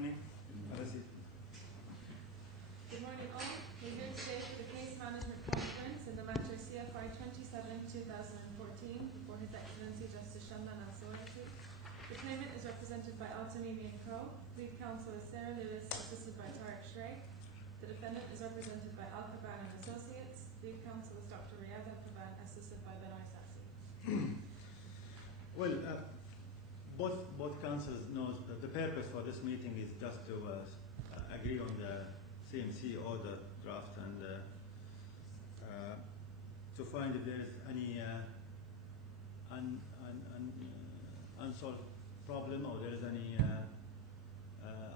morning. Good morning all. We're here today for the Case Management Conference in the matter CFR 27/2014 before His Excellency Justice Shamlan and Sawalehi. The claimant is represented by Altamimi & Co. Lead counsel is Sarah Lewis, assisted by Tariq Shrey. The defendant is represented by Al-Kaban and Associates. Lead counsel is Dr. Riyad Al-Kaban, assisted by Benoit Sassi. Well, both councils knows that the purpose for this meeting is just to agree on the CMC order draft and to find if there is any unsolved problem or there is any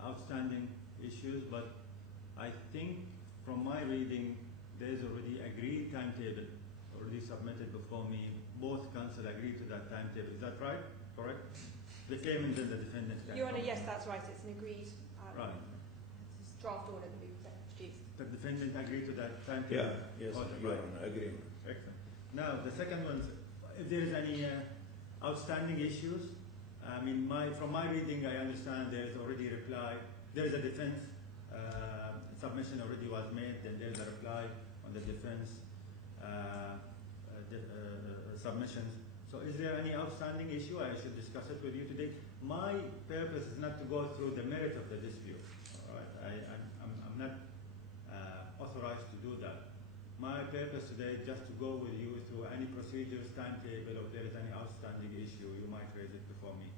outstanding issues. But I think from my reading there is already agreed timetable already submitted before me. Both councils agreed to that timetable. Is that right? Correct? The claimant and the defendant. Your Honour, yes, that's right. It's an agreed right. draft order that we've produced. The defendant agreed to that timetable? Yeah, yes, Your Honour, I agree. Excellent. Now, the second one, if there is any outstanding issues, I mean, from my reading, I understand there is already a reply. There is a defense submission already was made, then there is a reply on the defense submissions. So is there any outstanding issue? I should discuss it with you today. My purpose is not to go through the merit of the dispute. All right? I'm not authorized to do that. My purpose today is just to go with you through any procedures, timetable, or if there is any outstanding issue, you might raise it before me.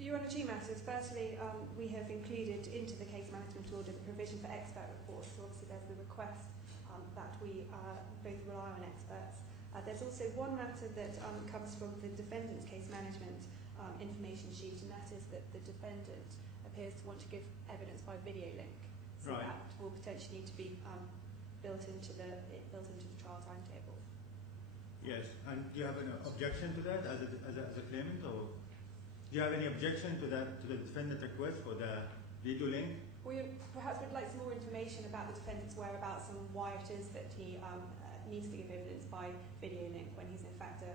Your Honour, two matters. Firstly, we have included into the case management order the provision for expert reports. So obviously there's the request that we both rely on experts. There's also one matter that comes from the defendant's case management information sheet, and that is that the defendant appears to want to give evidence by video link. So right. That will potentially need to be built into the trial timetable. Yes, and do you have an objection to that as a claimant, or do you have any objection to that, to the defendant request for the video link? We perhaps would like some more information about the defendant's whereabouts and why it is that he needs to give evidence by video link when he's in fact a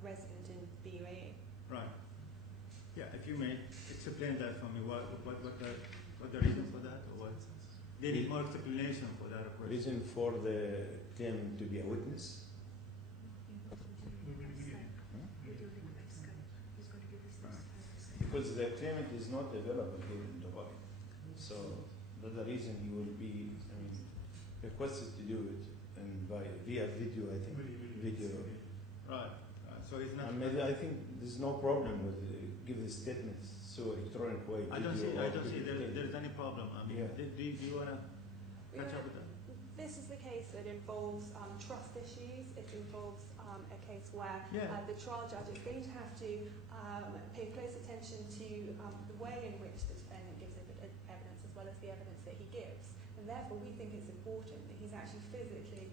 resident in the UAE. Right. Yeah, if you may explain that for me, what the reason for that, or what? They need more explanation for that request. Reason for the claimant to be a witness? Because the claimant is not available here in Dubai. So that's the reason he will be, requested to do it, and via video, I think. Video. Right. So it's not. I think there's no problem with give the statements so electronic way. I don't see there's any problem. I mean, do you want to catch up with that? This is the case that involves trust issues. It involves a case where the trial judge is going to have to pay close attention to the way in which the defendant gives evidence as well as the evidence that he gives. And therefore, we think it's important that he's actually physically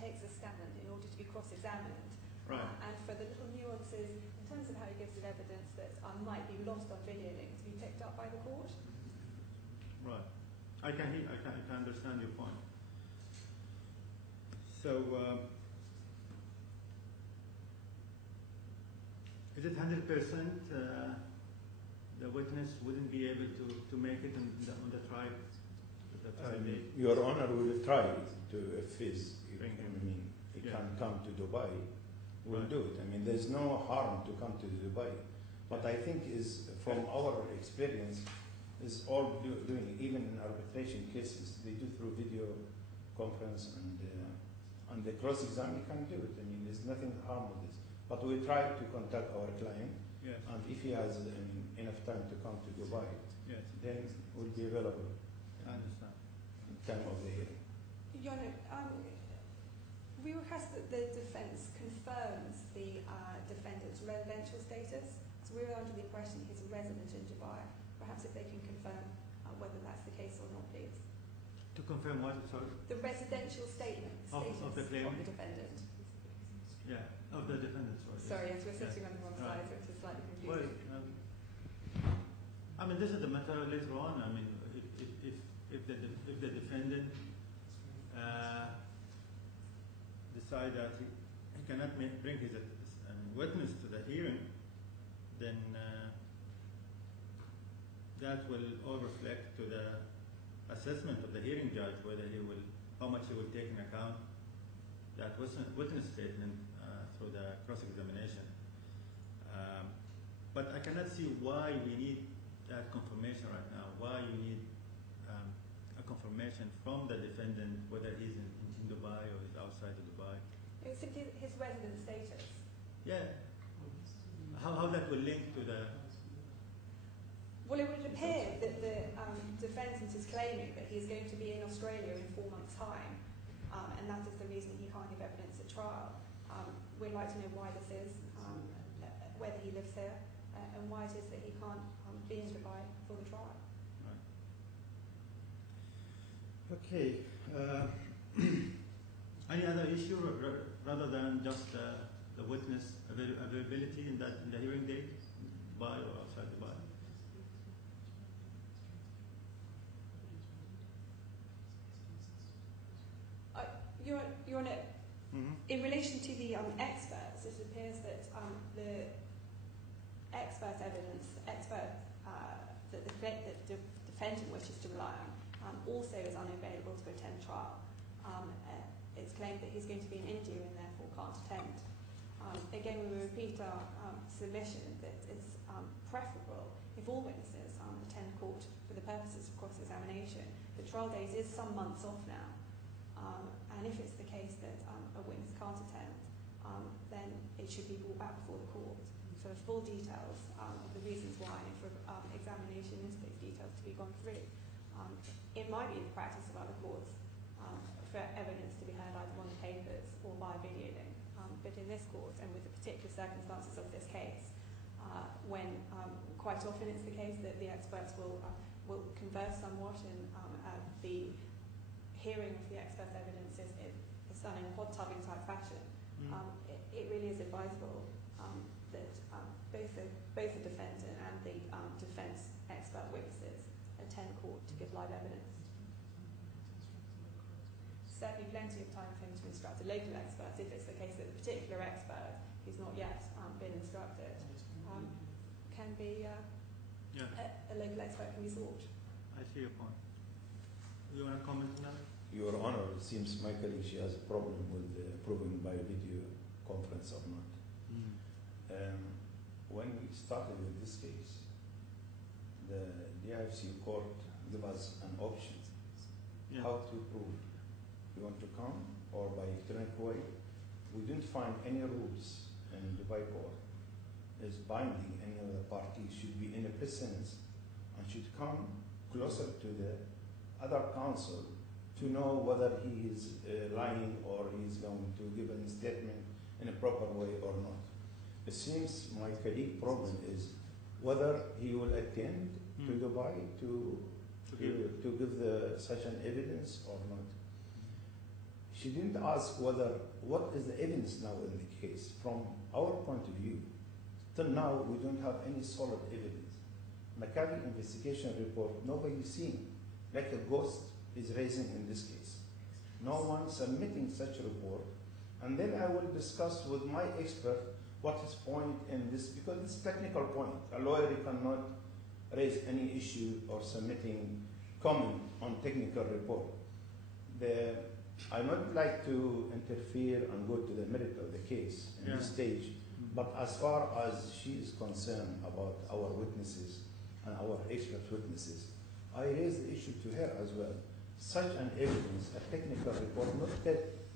takes a stand in order to be cross-examined. Right. And for the little nuances in terms of how he gives it evidence that might be lost on video link to be picked up by the court. Right. I can understand your point. So, is it 100% the witness wouldn't be able to make it on the trial? Your Honor will try to, if he yeah. can come to Dubai, we'll right. do it. I mean, there's no harm to come to Dubai. But I think is from our experience, is all doing, even in arbitration cases, they do through video conference and the cross-exam, you can do it. I mean, there's nothing harm with this. But we try to contact our client, yes. and if he has enough time to come to Dubai, yes. then we'll be available. I understand. Time of the hearing. Your Honour, we request that the defence confirms the defendant's residential status. So we're under the impression he's a resident in Dubai. Perhaps if they can confirm whether that's the case or not, please. To confirm what, sorry? The residential status of the claimant? Of the defendant. Yeah, of the defendant, sorry. Sorry, yes, we're sitting on the wrong side, so it's slightly confusing. Well, I mean, this is the matter later on. I mean, if the defendant decide that he cannot bring his witness to the hearing, then that will all reflect to the assessment of the hearing judge whether how much he will take in account that witness statement through the cross-examination. But I cannot see why we need that confirmation right now. Why you need a confirmation from the defendant whether he's in Dubai or he's outside of Dubai. It's simply his resident status. Yeah. How that will link to the... Well, it would appear that the defendant is claiming that he's going to be in Australia in 4 months' time, and that is the reason he can't give evidence at trial. We'd like to know why this is, whether he lives here, and why it is that he can't be in Dubai for the trial. Right. Okay. Any other issue rather than just the witness availability in the hearing date, Dubai or outside Dubai? Your Honour, in relation to the experts, it appears that the expert evidence, that the defendant wishes to rely on, also is unavailable to attend trial. It's claimed that he's going to be in India and therefore can't attend. Again, we will repeat our submission that it's preferable if all witnesses attend court for the purposes of cross-examination. The trial date is some months off now. And if it's the case that a witness can't attend, then it should be brought back before the court for full details of the reasons why, and for examination into those details to be gone through. It might be the practice of other courts for evidence to be heard either on the papers or by video link. But in this court, and with the particular circumstances of this case, when quite often it's the case that the experts will converse somewhat, and the hearing of the expert's evidence is done in a hot tubbing type fashion, it really is advisable that both the defendant and the defence expert witnesses attend court to give live evidence. Certainly plenty of time for him to instruct a local expert if it's the case that the particular expert who's not yet been instructed can be a local expert can be sought. I see your point. You want to comment on that? Your Honor, it seems my colleague, she has a problem with proving by video conference or not. When we started with this case, the DIFC court gave us an option how to prove. You want to come or by electronic way? We didn't find any rules in Dubai court is binding any of the parties should be in a presence and should come closer to the other counsel to know whether he is lying or he is going to give a statement in a proper way or not. It seems my colleague's problem is whether he will attend to Dubai to give such an evidence or not. She didn't ask what is the evidence now in the case. From our point of view, till now we don't have any solid evidence. McCarthy investigation report, nobody seen, like a ghost is raising in this case. No one submitting such a report. And then I will discuss with my expert what his point in this, because it's technical point. A lawyer cannot raise any issue or submitting comment on technical report. I would like to interfere and go to the merit of the case in this stage, but as far as she is concerned about our witnesses and our expert witnesses, I raised the issue to her as well. Such an evidence, a technical report,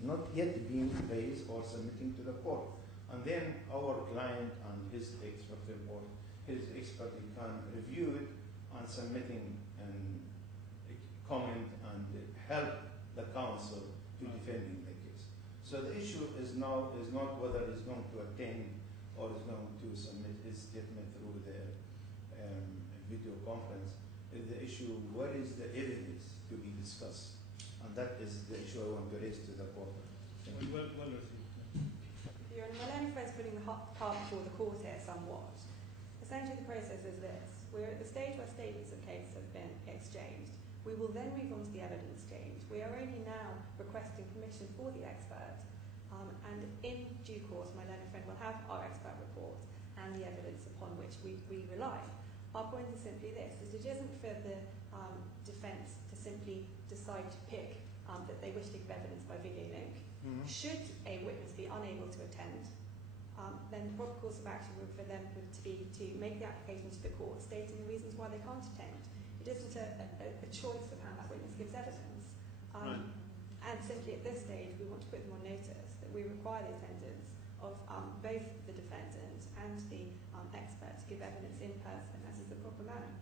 not yet being raised or submitting to the court. And then our client and his expert report, his expert can review it and submitting and comment and help the counsel to defending the case. So the issue is not whether he's going to attend or is going to submit his statement through the video conference. The issue, what is the evidence to be discussed? And that is the issue I want to raise to the court. Well received. Your Honor, my learning friend is putting the cart before the court here somewhat. Essentially the process is this. We're at the stage where statements of case have been exchanged. We will then move on to the evidence exchange. We are only now requesting permission for the expert, and in due course my learning friend will have our expert report and the evidence upon which we rely. Our point is simply this, that it isn't for the defence to simply decide to pick that they wish to give evidence by video link. Should a witness be unable to attend, then the proper course of action would for them to be to make the application to the court stating the reasons why they can't attend. It isn't a choice of how that witness gives evidence. And simply at this stage we want to put them on notice that we require the attendance of both the defendant and the expert to give evidence in person, as is the proper manner.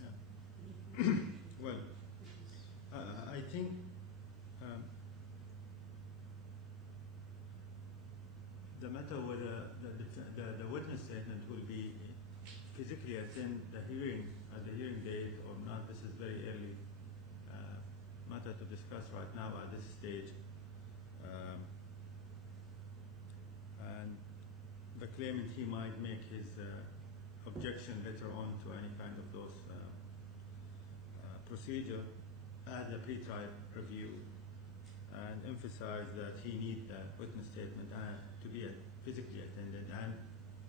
Yeah. Well, I think the matter whether the witness statement will be physically attend the hearing at the hearing date or not, this is very early matter to discuss right now at this stage. And the claimant, he might make his objection later on to any kind of those procedure at the pre-trial review, and emphasize that he needs the witness statement to be physically attended, and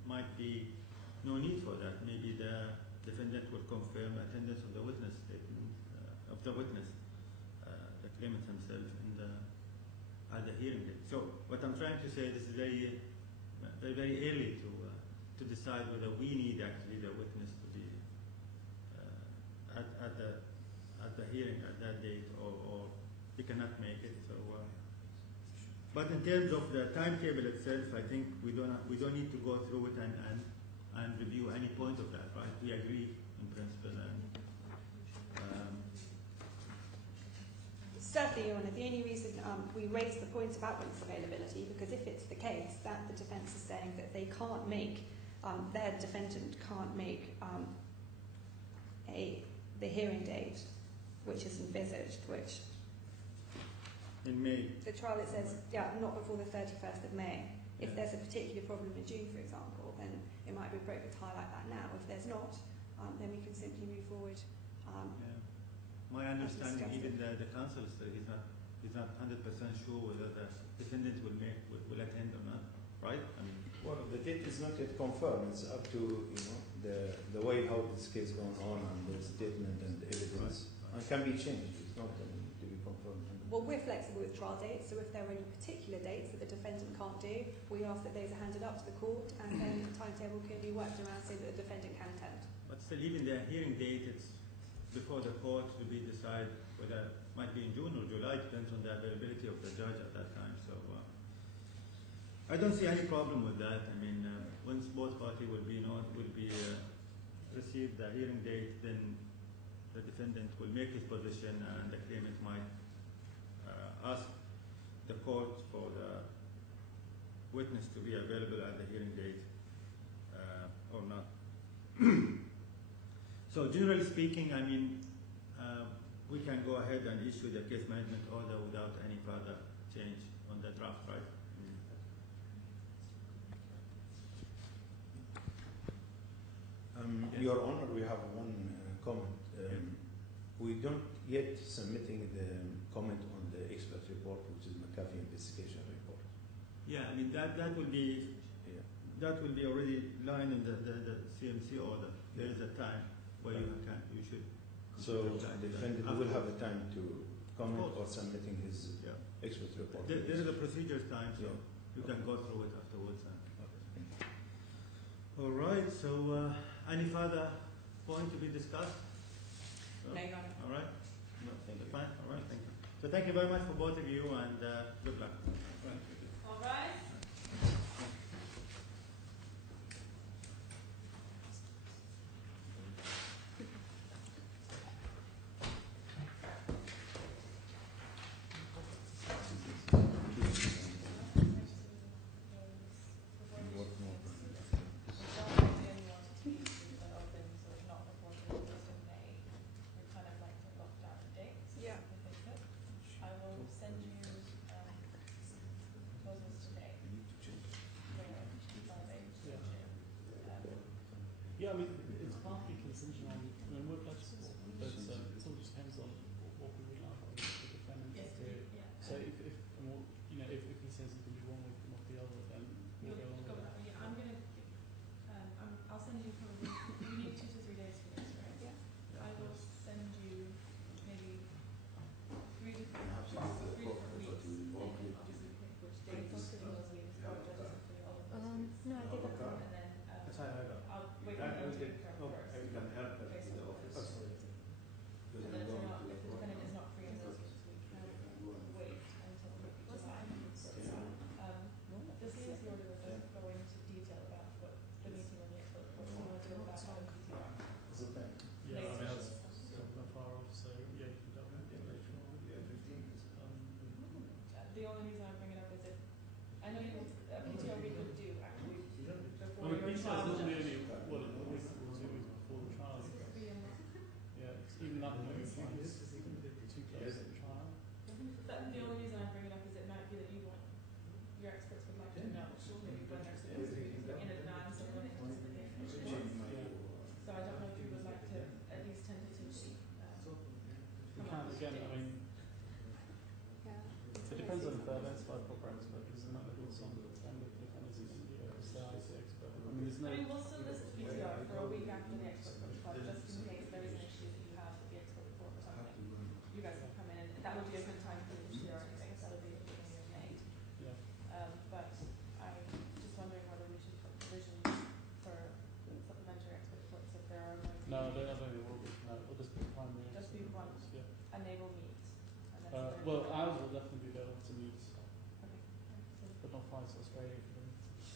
might be no need for that. Maybe the defendant will confirm attendance of the witness statement of the witness, the claimant himself, in at the hearing date. So what I'm trying to say, this is very early to decide whether we need actually the witness to be at the hearing at that date, or he cannot make it. So, but in terms of the timetable itself, I think we don't need to go through it and review any point of that, right? We agree in principle. Certainly, Your Honour. The only reason we raise the point about witness availability, because if it's the case that the defence is saying that they can't make, their defendant can't make the hearing date, which is envisaged, which in May. The trial, it says, not before the 31st of May. If there's a particular problem in June, for example, then it might be appropriate to highlight that now. If there's not, then we can simply move forward. My understanding, even the counsel said he's not 100% sure whether the defendant will attend or not, right? I mean, well, the date is not yet confirmed. It's up to the way how this case is going on and the statement and the evidence. Right. And can be changed. It's not to be confirmed. Well, we're flexible with trial dates, so if there are any particular dates that the defendant can't do, we ask that those are handed up to the court, and then the timetable can be worked around so that the defendant can attend. But still, even the hearing date, it's before the court to be decided whether it might be in June or July, depends on the availability of the judge at that time. So I don't see any problem with that. I mean, once both parties will receive the hearing date, then the defendant will make his position, and the claimant might ask the court for the witness to be available at the hearing date or not. So generally speaking, I mean, we can go ahead and issue the case management order without any further change on the draft, right? Yes. Your Honor, we have one comment. We don't yet submitting the comment on the expert report, which is McAfee investigation report. Yeah, I mean that will be already lined in the CMC order. There is a time where you should. So the defendant will have a time to comment or submitting his expert report. There is a procedure time, so you can go through it afterwards. All right. So any further point to be discussed? No, Your Honor. All right. No, thank you. Fine. All right. Thank you. So thank you very much for both of you, and good luck. All right. Yeah, I mean, it's partly contingent on, we're flexible, but it all just depends on what we would like the defendant to do. So if he says he can do one with not the other, then we'll go on with that. Yeah, I'll send you probably, you need 2 to 3 days for only reason I bring it up is it, I know you, PTO we could do actually before Well, your PTO is trial. normally only, well, a week or 2 weeks before the trial. Yeah, it's even that maybe fine. It's too close to the trial. The only reason I bring it up is it might be that you want, your experts would like to know maybe when they're supposed to be in advance of when anticipation is. So I don't know if you would like to at least tentatively We come can, up with again, I dates. mean, Yeah. it depends on the experts proper expert, because there might be some kind of defenders in India, it's the IT expert. I mean, there's no. I mean, we'll still list PTR for a week after the expert report, just in case there is an issue that you have with the expert report or something. You guys can come in, and that would be a good time for the issue or anything, so that'll be made. Yeah. But I'm just wondering whether we should put provisions for supplementary expert reports if there are going to be. No, I don't think it will be. No, it'll just be primary. Just be one. Yeah. And they will meet. And that's very Well, important. ours will definitely be able to meet, Okay. but not fly to Australia for them.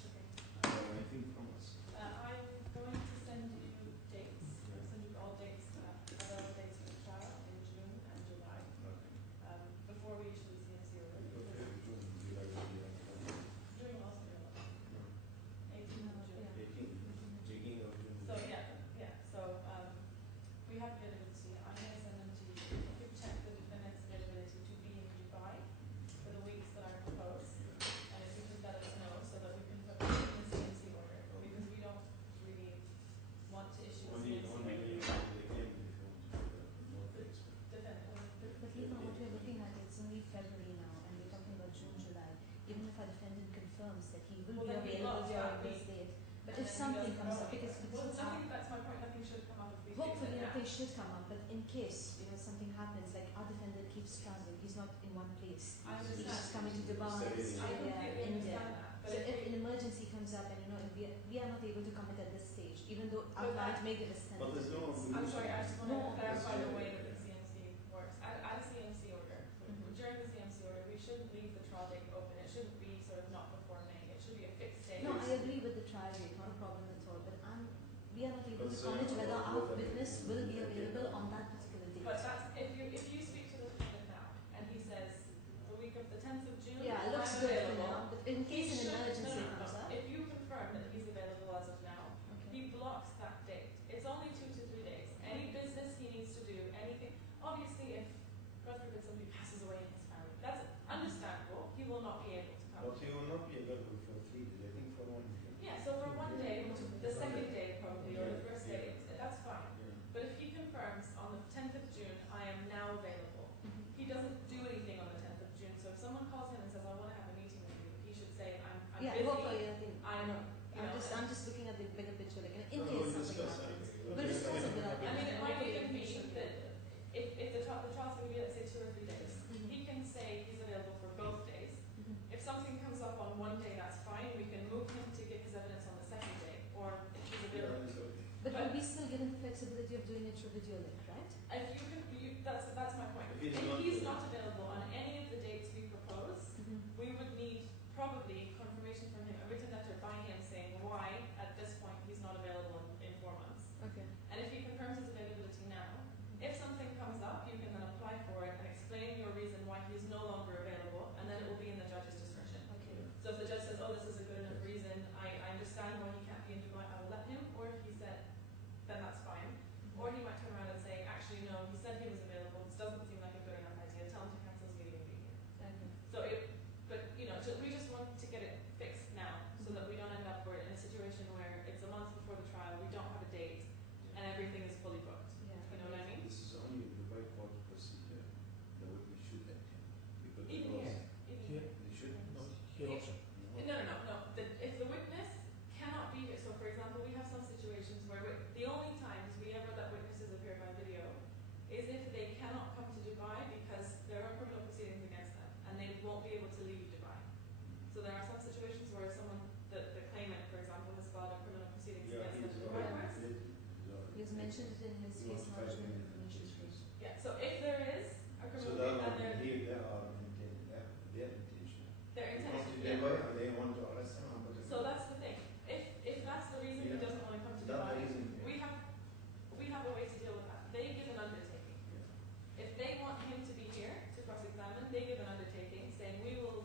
Okay. I think from us. I'm going to send you dates. I'll send you all dates, available dates for the trial in June and July. Before we issue the CNC order. June will also be available. 18th of June. 18 of June. So yeah. So we have availability. I'm going to send them to you. You can check the defendant's availability to be in Dubai for the weeks that I propose, and if you could let us know so that we can put it in the CNC order, because we don't really want to issue a CNC order. But Lima, what we're looking at, it's only February now, and we're talking about June, July. Even if our defendant confirms that he will Well, be then we available lock during that this week. date, but And if then he something does comes up, promote. because Well, nothing, that's my point, nothing should come up if we fix hopefully it now. nothing should come up, but in case something happens, like our defendant keeps traveling, he's not in one place. I He keeps understand. coming to Dubai, I Australia, completely India. understand that. But So if if we, an emergency comes up, and if we are not able to commit at this stage, even though our But client that- may give us 10 But there's no minutes. I'm sorry, I just want to No. clarify the way that the CMC works. At a CMC order, Mhm. during the CMC order, we shouldn't leave the trial date open. It shouldn't be sort of not before May. It should be a fixed date. No, I agree with the trial date, not a problem at all, but we are not able to Concern comment whether about our whether witness it will will be be available available. on that particular date. But that's, if you speak to the defendant now, and he says, the week of the 10th of June, Yeah, it looks I'm good for available. now, but in He case an should- emergency no. comes up. If you confirm that he's available as of now, Okay. he blocks that date. It's only 2 to 3 days. Any business he needs to do, anything. Obviously, if God forbid somebody passes away in his family, that's understandable. He will not be able to come. But he will not be available for 3 days. I think for 1 day. Yeah, so for 1 day, which is the second day probably, or the first day, that's fine. Yeah. But if he confirms on the 10th of June, I am now available, Mhm. he doesn't do anything on the 10th of June. So if someone calls him and says, I want to have a meeting with you, he should say, I'm Yeah, busy. hopefully, I think. I'm I'm just looking at the bigger picture, like in No, case we'll something discuss that. happens. We'll We'll discuss it with our I mean, it might hopefully even be we should that if the trial's going to be, let's say, 2 or 3 days, Mhm. he can say he's available for both days. Mhm. If something comes up on 1 day, that's fine. We can move him to give his evidence on the second day, or if he's available. But we'll be still given the flexibility of doing it through video link, right? If you can, that's my point. If If he's he's not not available on any of the dates we propose, we would need probably confirmation from him, a written letter by him saying why at this point he's not available in 4 months. Okay. And if he confirms his availability now, if something comes up, you can then apply for it and explain your reason why he's no longer available, and then it will be in the judge's discretion. Okay. So if the judge says, oh, this is a good enough reason, I understand why he can't be in Dubai, I will let him, or if he said, then that's fine. Or he might turn around and say, actually, no, he said he was available, this doesn't seem like a good enough idea, tell him to cancel his meeting and be here. Okay. So we just want to get it fixed now, so that we don't end up in a situation where it's a month before the trial, we don't have a date, and everything is fully booked. Yeah. You know what I mean? This is only the right court procedure. The witness should attend. Because Even the here. laws- Even Here. here. They should. Here also. No. If the witness cannot be here, so for example, we have some situations where the only times we ever let witnesses appear by video is if they cannot come to Dubai because there are criminal proceedings against them and they won't be able to leave Dubai. So there are some situations where the claimant, for example, has filed a criminal proceedings Yeah, against he's the Dubai already courts. He has mentioned it in his He wants case to fight management in information sheet. Yeah, so if there is a So criminal that and one they're here, they are intended, their intention. their They come to intention, yeah. Dubai and they want to arrest him and put him. So that's the thing. If that's the reason he Yeah. doesn't want to come to That's the Dubai, reason. we have a way to deal with that. They give an undertaking. Yeah. If they want him to be here to cross-examine, they give an undertaking saying we will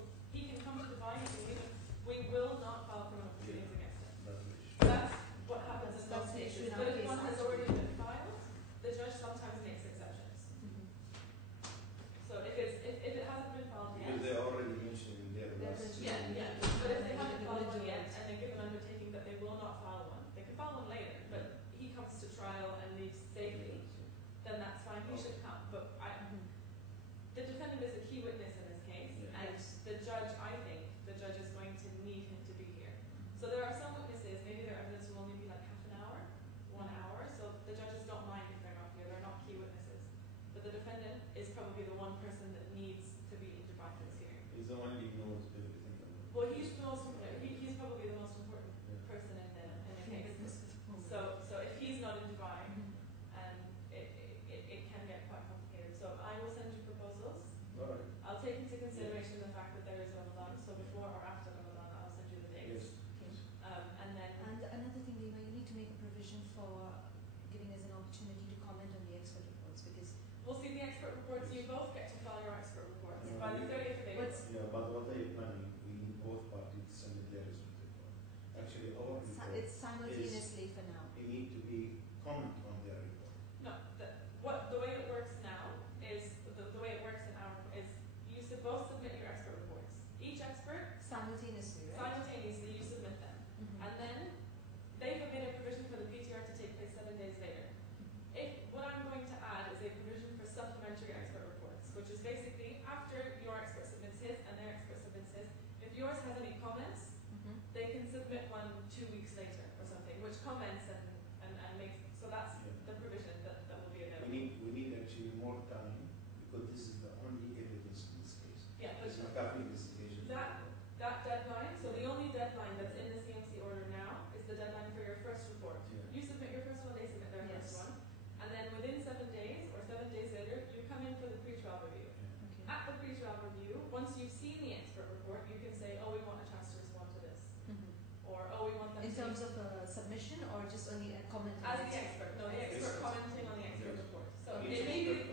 As the expert, no, the expert commenting on the expert report. So it may be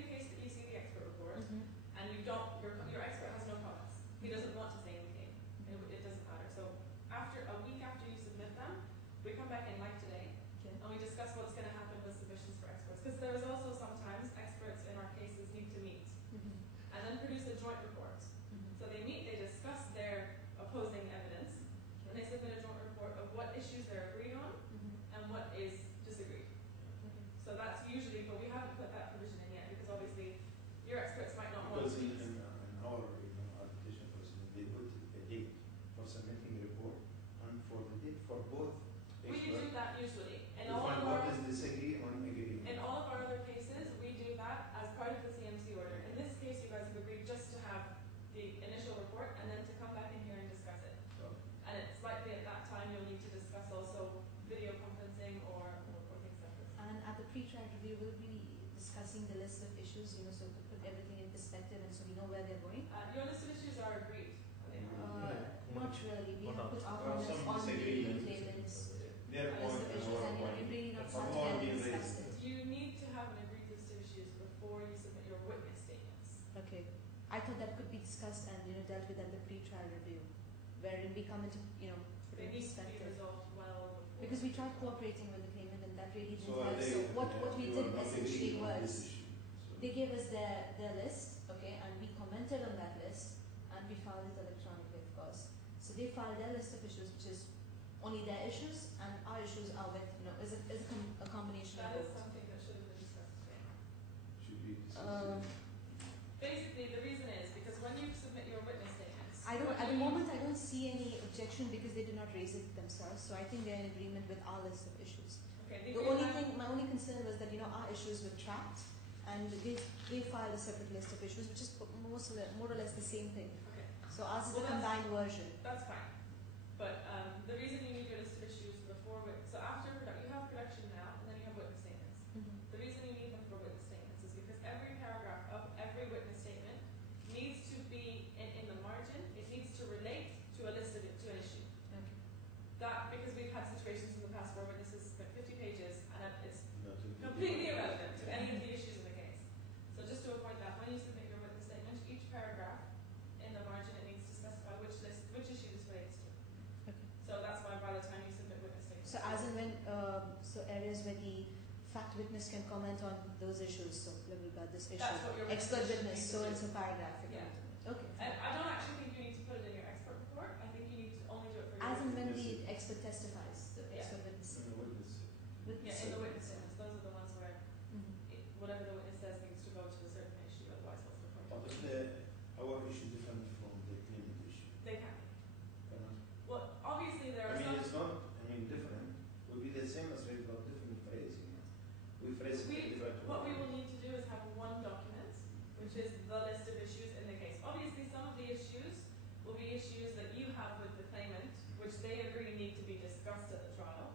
the case that you see the expert report and you don't, your expert has no comments. He doesn't want to say anything. It doesn't matter. So a week after you submit them, we come back in like today and we discuss what's going to happen with submissions for experts. Because there is also sometimes experts in our cases need to meet and then produce a joint report. So they meet, they discuss their opposing evidence, and they submit a joint report of what issues they're agreed on and what is disagreed. So that's usually, but we haven't put that provision in yet because obviously your experts might not want to meet. In our arbitration procedure, they put a date for submitting the report and for the date for both. We do that usually. In all of our, disagree on agree. In all of our other cases, we do that as part of the CMC order. In this case, you guys have agreed just to have the initial report and then to come back in here and discuss it. And it's likely at that time you'll need to discuss also video conferencing or things like this. And at the pre-trial review, we'll be discussing the list of issues, you know, so to put everything in perspective and so we know where they're going. Your list of issues are agreed. Not really. We have put our comments on the claimants. Their List point of issues and you know, we've really not sat together and discussed it. You need to have an agreed list of issues before you submit your witness statements. Okay. I thought that could be discussed and you know dealt with at the pre-trial review, wherein we come into you know They need to be perspective. resolved well before. Because we tried cooperating with the claimant and that really didn't So help. So what we did essentially was So they gave us their list, okay, and we commented on that list and we filed it electronically, of course. So they filed their list of issues, which is only their issues, and our issues are with you know is a combination That of is both. something that should have been discussed today. should be discussed. Basically, the reason is because when you submit your witness statements, At the moment, I don't see any objection because they did not raise it themselves. So I think they're in agreement with our list of issues. okay, My only concern was that you know our issues were trapped, and they filed a separate list of issues, which is more or less the same thing. Okay, So ours is Well, the combined version. that's fine. But the reason you need your list of issues before, so after you have production now, and then you have witness statements. The reason you need them for witness statements is because every paragraph of every witness statement needs to be in the margin. It needs to relate to a list of to an issue. Okay. That because we've had situations in the past where witnesses spent 50 pages and it's Not to- completely irrelevant to any of the issues in the case. So just to avoid that, when you submit your witness statement, each paragraph in the margin it needs to specify which issue this relates to. Okay. So that's why by the time you submit witness statements. So as and when areas where the fact witness can comment on those issues. So let me got this issue. That's what your Expert witness witness, needs so to and do. so paragraph. Yeah. Okay. And I don't actually think you need to put it in your expert report. I think you need to only do it for your As and when witness. the expert testifies, the Yeah. expert witness. Yeah, in the witness statements. Those are the ones where Mhm. whatever the witness says needs to go to a certain issue. Otherwise, what's the point? But if our issue different from the claimant issue, They can. cannot. Well, obviously there I are mean, some. it's not. I mean, different. Will be the same as phrase, but different phrase. You know, we phrase it different. What we will need to do is have one document, which is the list of issues in the case. Obviously, some of the issues will be issues that you have with the claimant, which they agree need to be discussed at the trial,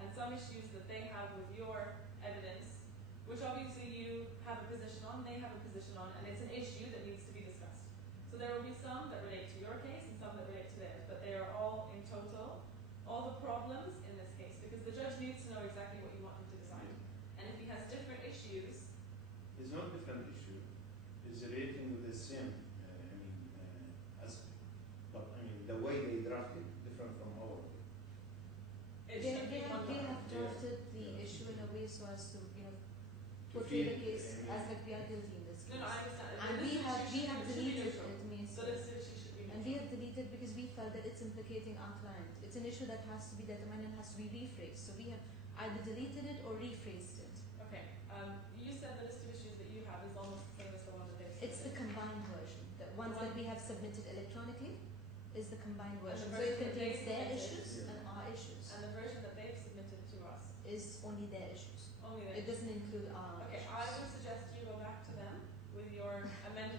and some issues that they have with your evidence, which obviously you have a position on, they have a position on, and it's an issue that needs to be discussed. So there will be some that relate to your case and some that relate to theirs, but they are all in total, all the problems in this case, because the judge needs to know exactly what you want him to decide. And if he has different issues, It's not different issue. It's relating with the same. Aspect. But I mean, the way they draft it different from our way. it They should be one have document. drafted the Yeah. issue in a way so as to To portray the feel, case I mean, as like we are guilty in this case. No, I understand. And The we list of have issues should be deleted neutral. it means The list of issues should be and we neutral. have deleted because we felt that it's implicating our client. It's an issue that has to be determined and has to be rephrased. So we have either deleted it or rephrased it. Okay. You said the list of issues that you have is almost the same as the one that they've It's the submitted. combined version. The ones that we have submitted electronically is the combined And the version. So version it that they contains their submitted- issues Yeah. and our issues. And the version that they've submitted to us, Is only their issues. only It that. doesn't include our Okay, issues. I would suggest you go back to them with your amended